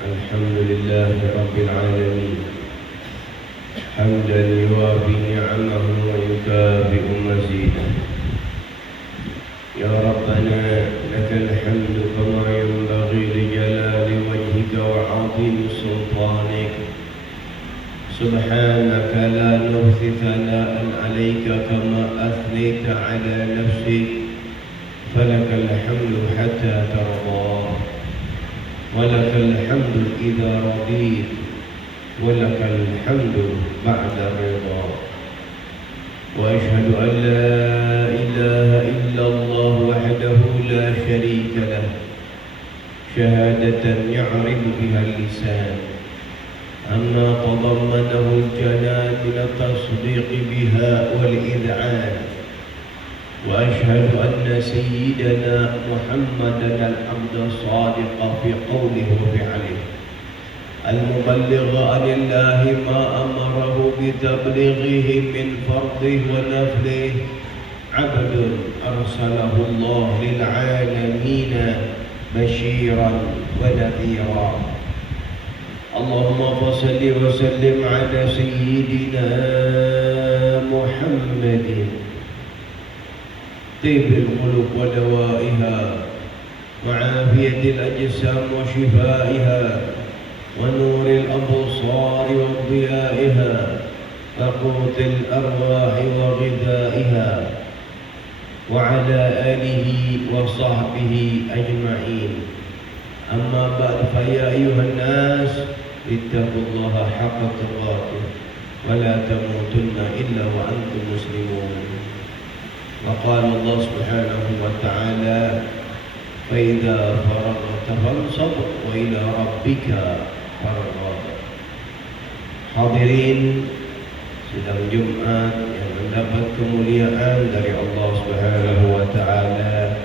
الحمد لله رب العالمين حمدا يوافي نعمه ويكافئ مزيده. يا ربنا لك الحمد كما ينبغي لجلال وجهك وعظيم سلطانك. سبحانك لا نحصي ثناء عليك كما أثنيت على نفسك، فلك الحمد حتى ترضى، ولك الحمد إذا رضيت، ولك الحمد بعد الرضا. وأشهد أن لا إله إلا الله وحده لا شريك له شهادة يعرف بها اللسان أما تضمنه الجنان من التصديق بها والإذعان. وأشهد أن سيدنا محمدا العبد الصادق في قوله وفعله، المبلغ عن الله ما أمره بتبليغه من فرضه ونفله، عبد أرسله الله للعالمين بشيرا ونذيرا. اللهم صل وسلم على سيدنا محمد طيب القلوب ودوائها، وعافية الأجسام وشفائها، ونور الأبصار وضيائها، وقوت الأرواح وغذائها، وعلى آله وصحبه أجمعين. أما بعد، فيا أيها الناس اتقوا الله حق تقاته ولا تموتن إلا وأنتم مسلمون. وقال الله سبحانه وتعالى: فإذا فرغت فانصب وإلى ربك farghab. Hadirin sidang Jumat yang mendapat kemuliaan dari Allah Subhanahu wa taala,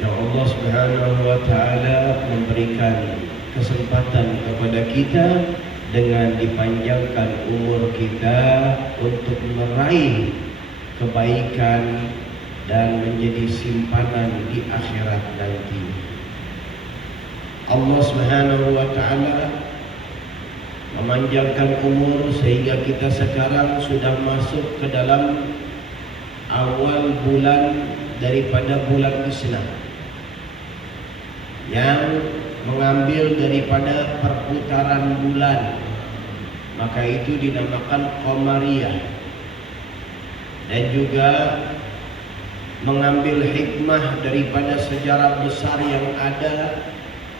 yang Allah Subhanahu wa taala memberikan kesempatan kepada kita dengan dipanjangkan umur kita untuk meraih kebaikan dan menjadi simpanan di akhirat nanti. Allah Subhanahu wa taala memanjangkan umur sehingga kita sekarang sudah masuk ke dalam awal bulan daripada bulan Islam yang mengambil daripada perputaran bulan, maka itu dinamakan Qamariyah, dan juga mengambil hikmah daripada sejarah besar yang ada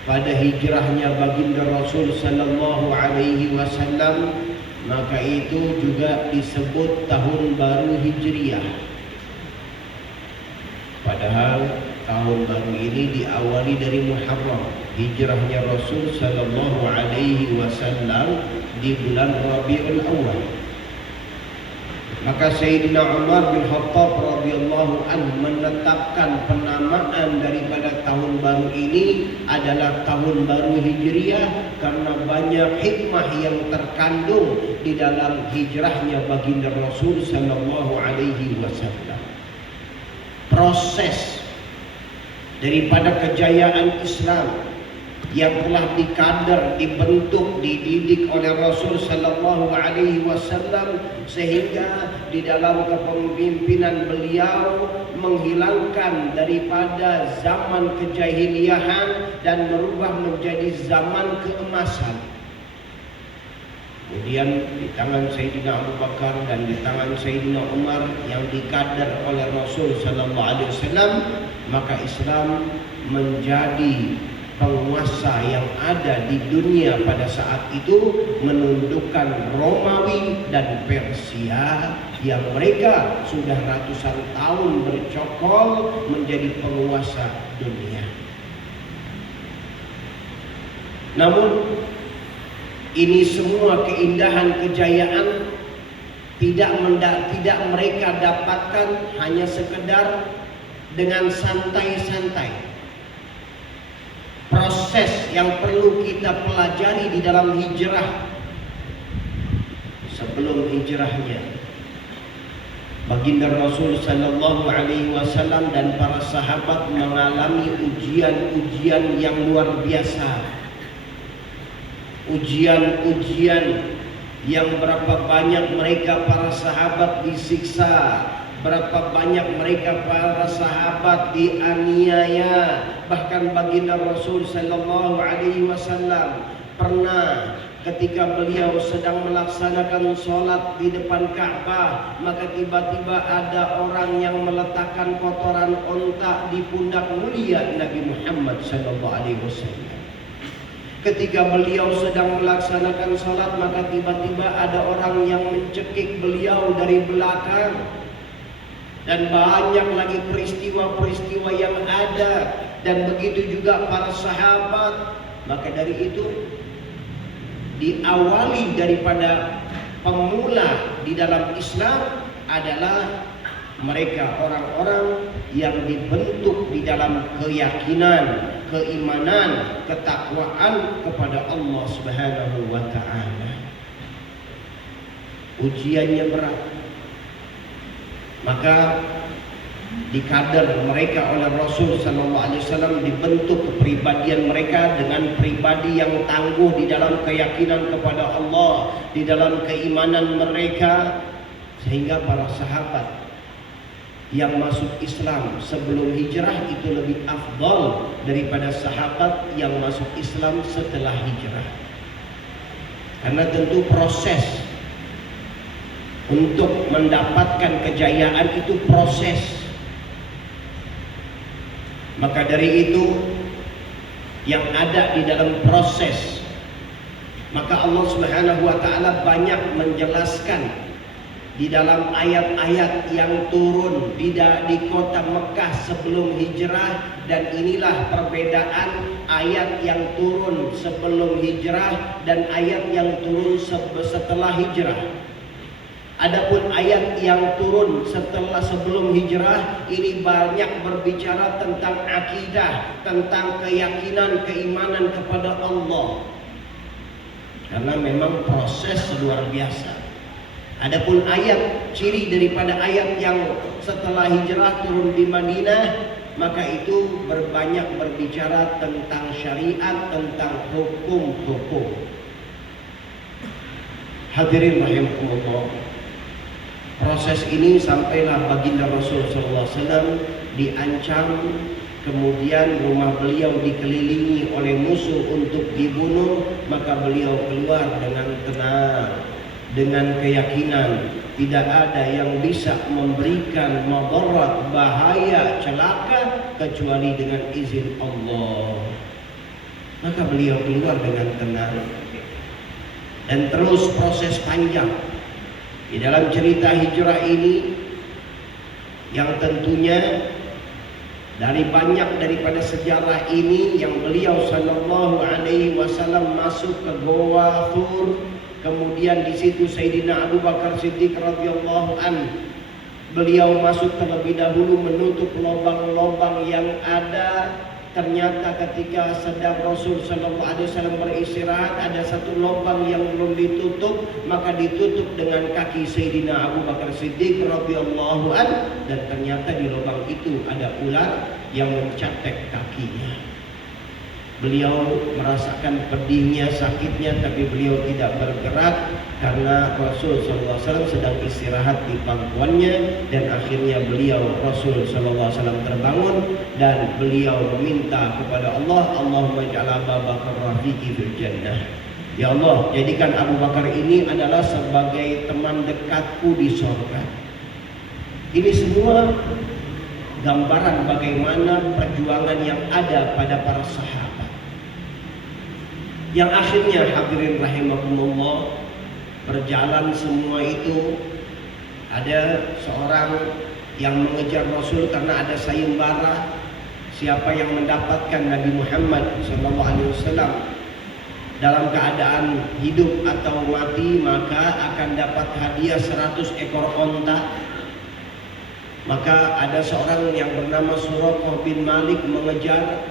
pada hijrahnya baginda Rasul sallallahu alaihi wasallam, maka itu juga disebut tahun baru Hijriah. Padahal tahun baru ini diawali dari Muharram, hijrahnya Rasul sallallahu alaihi wasallam di bulan Rabiul Awal. Maka Sayyidina Umar bin Khattab radhiyallahu anhu menetapkan penamaan daripada tahun baru ini adalah tahun baru Hijriah karena banyak hikmah yang terkandung di dalam hijrahnya baginda Rasul sallallahu alaihi wasallam. Proses daripada kejayaan Islam yang telah dikader, dibentuk, dididik oleh Rasul sallallahu alaihi wasallam, sehingga di dalam kepemimpinan beliau menghilangkan daripada zaman kejahiliahan dan merubah menjadi zaman keemasan. Kemudian di tangan Sayyidina Abu Bakar dan di tangan Sayyidina Umar yang dikader oleh Rasul sallallahu alaihi wasallam, maka Islam menjadi penguasa yang ada di dunia pada saat itu, menundukkan Romawi dan Persia yang mereka sudah ratusan tahun bercokol menjadi penguasa dunia. Namun ini semua keindahan kejayaan tidak mereka dapatkan hanya sekedar dengan santai-santai. Proses yang perlu kita pelajari di dalam hijrah, sebelum hijrahnya Baginda Rasul sallallahu alaihi wasallam dan para sahabat mengalami ujian-ujian yang luar biasa. Ujian-ujian yang berapa banyak mereka para sahabat disiksa, berapa banyak mereka para sahabat dianiaya. Bahkan baginda Rasul sallallahu alaihi wasallam pernah ketika beliau sedang melaksanakan sholat di depan Ka'bah, maka tiba-tiba ada orang yang meletakkan kotoran onta di pundak mulia Nabi Muhammad sallallahu alaihi wasallam. Ketika beliau sedang melaksanakan sholat, maka tiba-tiba ada orang yang mencekik beliau dari belakang. Dan banyak lagi peristiwa-peristiwa yang ada. Dan begitu juga para sahabat. Maka dari itu diawali daripada pemula di dalam Islam adalah mereka orang-orang yang dibentuk di dalam keyakinan, keimanan, ketakwaan kepada Allah Subhanahu wa taala. Ujiannya berat. Maka dikader mereka oleh Rasul sallallahu alaihi wasallam, dibentuk kepribadian mereka dengan pribadi yang tangguh di dalam keyakinan kepada Allah, di dalam keimanan mereka, sehingga para sahabat yang masuk Islam sebelum hijrah itu lebih afdal daripada sahabat yang masuk Islam setelah hijrah. Karena tentu proses untuk mendapatkan kejayaan itu proses. Maka dari itu yang ada di dalam proses, maka Allah Subhanahu wa taala banyak menjelaskan di dalam ayat-ayat yang turun di kota Mekah sebelum hijrah, dan inilah perbedaan ayat yang turun sebelum hijrah dan ayat yang turun setelah hijrah. Adapun ayat yang turun sebelum hijrah ini banyak berbicara tentang akidah, tentang keyakinan, keimanan kepada Allah. Karena memang proses luar biasa. Adapun ayat, ciri daripada ayat yang setelah hijrah turun di Madinah, maka itu berbanyak berbicara tentang syariat, tentang hukum-hukum. Hadirin rahimakumullah. Proses ini sampailah baginda Rasul SAW diancam, kemudian rumah beliau dikelilingi oleh musuh untuk dibunuh, maka beliau keluar dengan tenang, dengan keyakinan tidak ada yang bisa memberikan madarat, bahaya, celaka kecuali dengan izin Allah. Maka beliau keluar dengan tenang. Dan terus proses panjang di dalam cerita hijrah ini, yang tentunya dari banyak daripada sejarah ini yang beliau sallallahu alaihi wasallam masuk ke Goa Thur, kemudian di situ Sayyidina Abu Bakar Siddiq radhiyallahu an, beliau masuk terlebih dahulu menutup lubang-lubang yang ada. Ternyata ketika sedang Rasul sallallahu alaihi wasallam beristirahat, ada satu lubang yang belum ditutup, maka ditutup dengan kaki Sayyidina Abu Bakar Siddiq radhiyallahu an, dan ternyata di lubang itu ada ular yang mencatek kakinya. Beliau merasakan pedihnya, sakitnya, tapi beliau tidak bergerak karena Rasul SAW sedang istirahat di pangkuannya. Dan akhirnya Rasul SAW terbangun dan beliau meminta kepada Allah, Allahumma ja'al Abu Bakar rafiqi fil jannah. Ya Allah, jadikan Abu Bakar ini adalah sebagai teman dekatku di surga. Ini semua gambaran bagaimana perjuangan yang ada pada para sahabat, yang akhirnya hadirin rahimakumullah, berjalan semua itu. Ada seorang yang mengejar Rasul karena ada sayembara, siapa yang mendapatkan Nabi Muhammad SAW dalam keadaan hidup atau mati, maka akan dapat hadiah 100 ekor onta. Maka ada seorang yang bernama Suraqah bin Malik mengejar,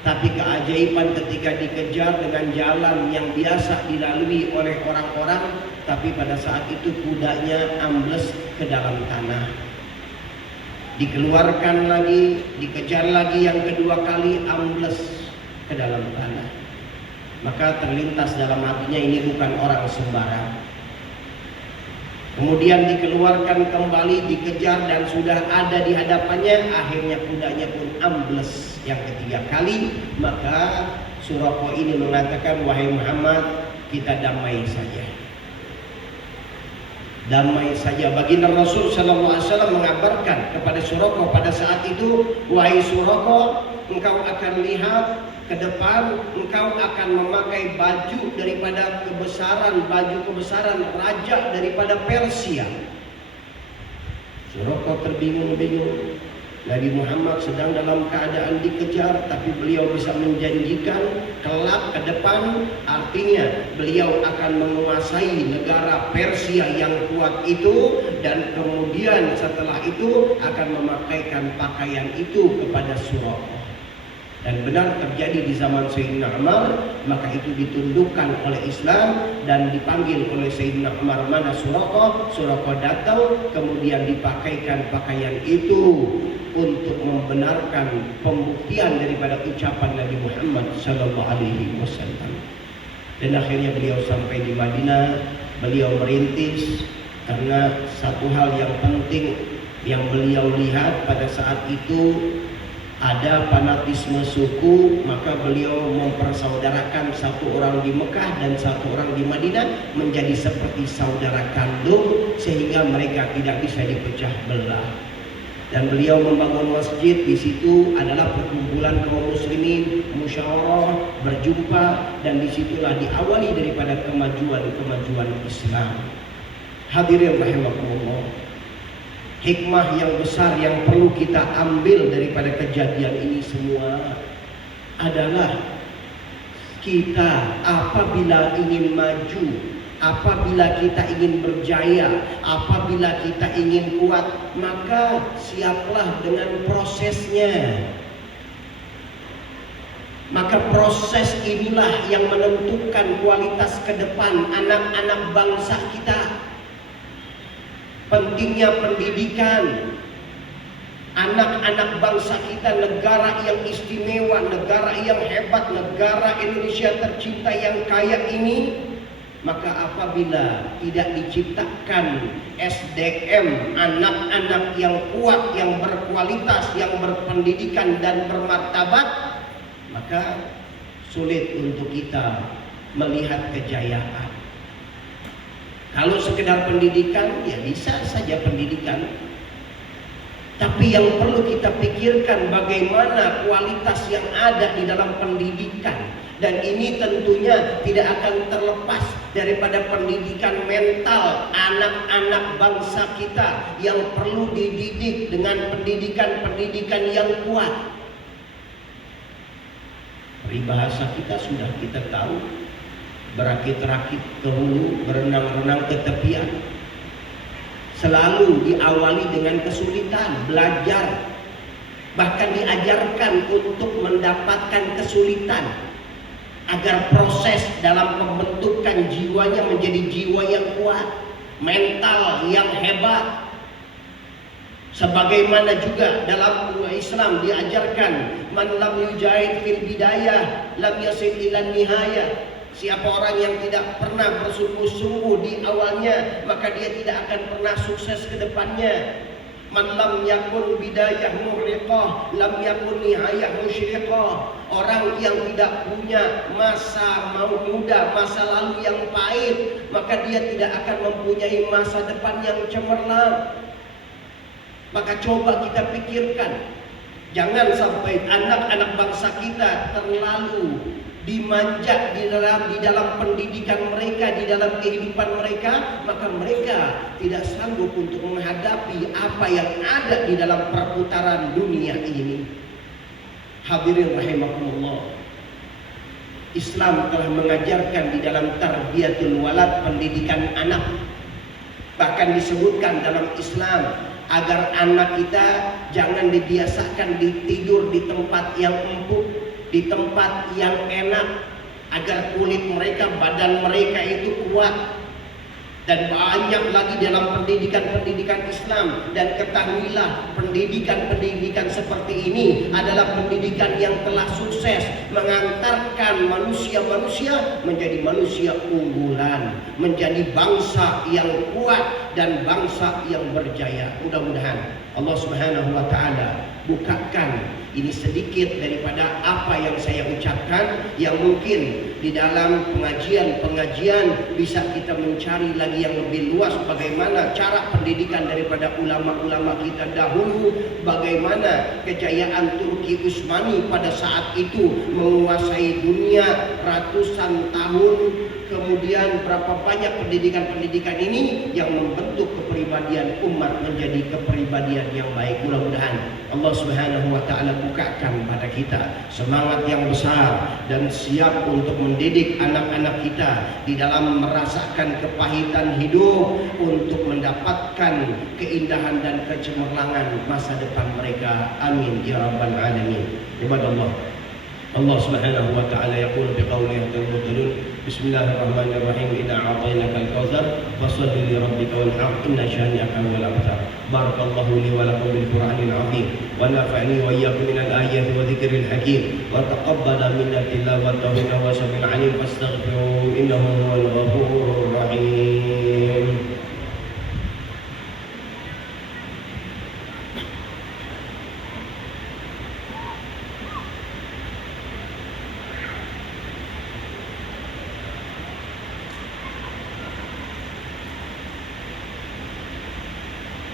Tapi keajaiban ketika dikejar dengan jalan yang biasa dilalui oleh orang-orang, tapi pada saat itu kudanya ambles ke dalam tanah. Dikeluarkan lagi, dikejar lagi yang kedua kali, ambles ke dalam tanah. Maka terlintas dalam hatinya, ini bukan orang sembarang. Kemudian dikeluarkan kembali, dikejar dan sudah ada di hadapannya, akhirnya kudanya pun ambles yang ketiga kali. Maka Suraqah ini mengatakan, wahai Muhammad, kita damai saja. Damai saja. Baginda Rasul sallallahu alaihi wasallam mengabarkan kepada Suraqah pada saat itu, wahai Suraqah, engkau akan lihat ke depan, engkau akan memakai baju daripada baju kebesaran raja daripada Persia. Suraqah terbingung-bingung. Nabi Muhammad sedang dalam keadaan dikejar, tapi beliau bisa menjanjikan kelak ke depan, artinya beliau akan menguasai negara Persia yang kuat itu, dan kemudian setelah itu akan memakaikan pakaian itu kepada Suraqah. Dan benar terjadi di zaman Sayyidina Umar, maka itu ditundukkan oleh Islam dan dipanggil oleh Sayyidina Umar, mana Suraqah. Suraqah datang, kemudian dipakaikan pakaian itu untuk membenarkan pembuktian daripada ucapan Nabi Muhammad sallallahu alaihi wasallam. Dan akhirnya beliau sampai di Madinah, beliau merintis karena satu hal yang penting yang beliau lihat pada saat itu, ada fanatisme suku, maka beliau mempersaudarakan satu orang di Mekah dan satu orang di Madinah menjadi seperti saudara kandung, sehingga mereka tidak bisa dipecah belah. Dan beliau membangun masjid, di situ adalah perkumpulan kaum muslimin, musyawarah, berjumpa, dan disitulah diawali daripada kemajuan Islam. Hadirin rahimakumullah, hikmah yang besar yang perlu kita ambil daripada kejadian ini semua adalah kita apabila ingin maju, apabila kita ingin berjaya, apabila kita ingin kuat, maka siaplah dengan prosesnya. Maka proses inilah yang menentukan kualitas ke depan anak-anak bangsa kita. Pentingnya pendidikan. Anak-anak bangsa kita, negara yang istimewa, negara yang hebat, negara Indonesia tercinta yang kaya ini, maka apabila tidak diciptakan SDM, anak-anak yang kuat, yang berkualitas, yang berpendidikan dan bermartabat, maka sulit untuk kita melihat kejayaan. Kalau sekedar pendidikan, ya bisa saja pendidikan. Tapi yang perlu kita pikirkan bagaimana kualitas yang ada di dalam pendidikan. Dan ini tentunya tidak akan terlepas daripada pendidikan mental anak-anak bangsa kita yang perlu dididik dengan pendidikan-pendidikan yang kuat. Peribahasa kita sudah kita tahu. Berakit-rakit ke hulu, berenang-renang ke tepian. Selalu diawali dengan kesulitan, belajar, bahkan diajarkan untuk mendapatkan kesulitan, agar proses dalam pembentukan jiwanya menjadi jiwa yang kuat, mental yang hebat. Sebagaimana juga dalam Islam diajarkan, man lam yujahid fil bidayah lam yasil ilan nihayah. Siapa orang yang tidak pernah bersungguh-sungguh di awalnya, maka dia tidak akan pernah sukses ke depannya. Man lam yakun bidayah muhriqah lam yakun nihayah musyriqah. Orang yang tidak punya masa muda, masa lalu yang pahit, maka dia tidak akan mempunyai masa depan yang cemerlang. Maka coba kita pikirkan, jangan sampai anak-anak bangsa kita terlalu dimanja di dalam pendidikan mereka, di dalam kehidupan mereka, maka mereka tidak sanggup untuk menghadapi apa yang ada di dalam perputaran dunia ini. Hadirin rahimakumullah, Islam telah mengajarkan di dalam tarbiyatul walad, pendidikan anak. Bahkan disebutkan dalam Islam agar anak kita jangan dibiasakan tidur di tempat yang empuk. di tempat yang enak agar kulit mereka, badan mereka itu kuat. Dan banyak lagi dalam pendidikan-pendidikan Islam. Dan ketahuilah, pendidikan-pendidikan seperti ini adalah pendidikan yang telah sukses mengantarkan manusia-manusia menjadi manusia unggulan, menjadi bangsa yang kuat dan bangsa yang berjaya. Mudah-mudahan Allah Subhanahu wa taala bukakan ini sedikit daripada apa yang saya ucapkan, yang mungkin di dalam pengajian-pengajian bisa kita mencari lagi yang lebih luas bagaimana cara pendidikan daripada ulama-ulama kita dahulu, bagaimana kejayaan Turki Utsmani pada saat itu menguasai dunia ratusan tahun, kemudian berapa banyak pendidikan-pendidikan ini yang membentuk kepribadian umat menjadi kepribadian yang baik. Mudah-mudahan Allah Subhanahu wa taala bukakan pada kita semangat yang besar dan siap untuk mendidik anak-anak kita di dalam merasakan kepahitan hidup untuk mendapatkan keindahan dan kecemerlangan masa depan mereka. Amin ya rabbal alamin. Ibadallah, Allah Subhanahu wa taala yaqul bi qawlihi al-mutalun Bismillahirrahmanirrahim inna a'tainakal kautsar fasholli li rabbika wanhar inna syani'aka huwal abtar. Barakallahu li wa lakum bil Qur'anil 'azim wa nafa'ani wa iyyakum minal ayati wa dzikril hakim wa taqabbala minna tilawatahu wa sabil 'alim fastaghfiru innahu huwal ghafurur rahim.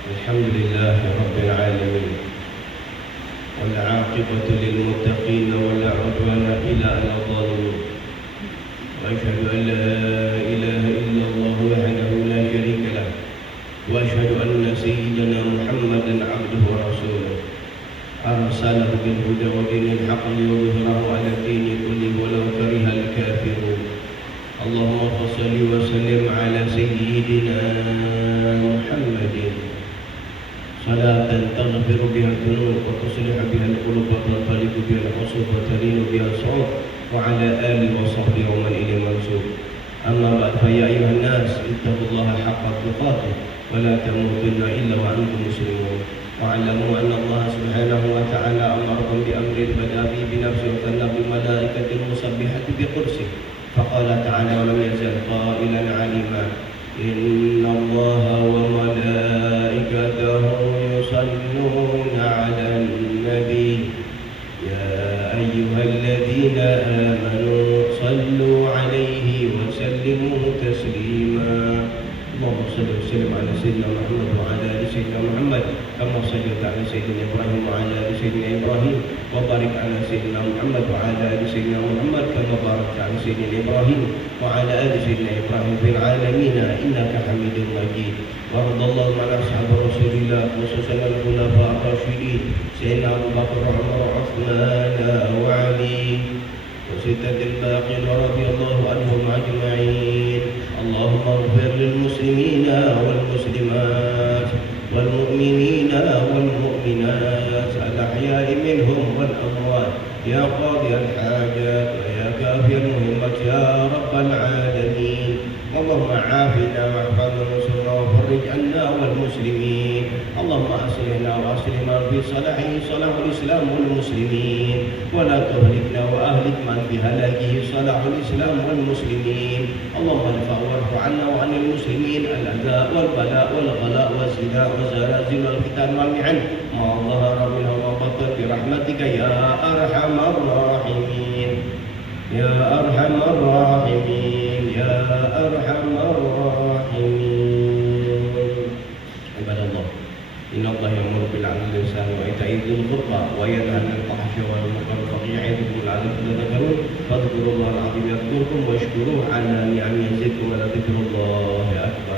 Alhamdulillah Rabbil Alamin wal 'aqibatu lil muttaqin wa la 'udwana illa 'alal zalimin wa asyhadu an la ilaha illallah wahdahu la syarika lah wa asyhadu anna sayyidana Muhammadan 'abduhu wa rasuluh arsalahu bil huda wa dinil haqq liyudhhirahu 'ala dini kullihi walau karihal kafirun. Allahumma shalli wa sallim 'ala sayyidina Muhammadin صلاة تغفر بها الذنوب وتصلح بها القلوب وتنطلق بها العصوب وتلين بها الصعود وعلى آله وصحبه ومن إليه منسوب. أما بعد فيا أيها الناس اتقوا الله حق تقاته ولا تموتن إلا وأنتم مسلمون واعلموا أن الله سبحانه وتعالى أمركم بأمر بدأ به بنفسه وثنى بالملائكة المسبحة بقدسه فقال تعالى ولم يزل قائلا عليما إن الله وملائكته يصلون على النبي يا أيها الذين آمنوا صلوا عليه وسلموا تسليما. اللهم صل وسلم على سيدنا محمد وعلى آل سيدنا محمد كما صليت على سيدنا إبراهيم وعلى آل سيدنا إبراهيم وبارك على سيدنا محمد وعلى آل سيدنا محمد كما باركت على سيدنا إبراهيم وعلى آل سيدنا إبراهيم في العالمين إنك حميد مجيد. وارض اللهم عن أصحاب رسول الله خصوصا الخلفاء الراشدين سيدنا أبو بكر وعمر وعثمان وعلي وستة الباقين رضي الله عنهم أجمعين. اللهم اغفر للمسلمين والمسلمات والمؤمنين والمؤمنات الأحياء منهم والأموات يا قاضي الحاجات ويا كافي المهمات يا رب العالمين. اللهم عافنا واحفظنا وانصرنا وفرج عنا والمسلمين. اللهم أصلحنا وأصلح من في صلاحه صلاح الإسلام والمسلمين ولا تهلكنا وأهلك من في هلاكه صلاح الإسلام والمسلمين. اللهم ارفع وارفع عنا وعن المسلمين الأذى والبلاء والغلاء والزنا والزلازل والفتن والمحن ما ظهر منها وما بطن برحمتك يا أرحم الراحمين يا أرحم الراحمين يا أرحم الراحمين. عباد الله إن الله يأمر بالعدل والإحسان وإيتاء ذي القربى وينهى عن الفحشاء والمنكر والبغي يعظكم لعلكم تذكرون فاذكروا الله العظيم يذكركم واشكروه على نعمه يزدكم ولذكر الله أكبر.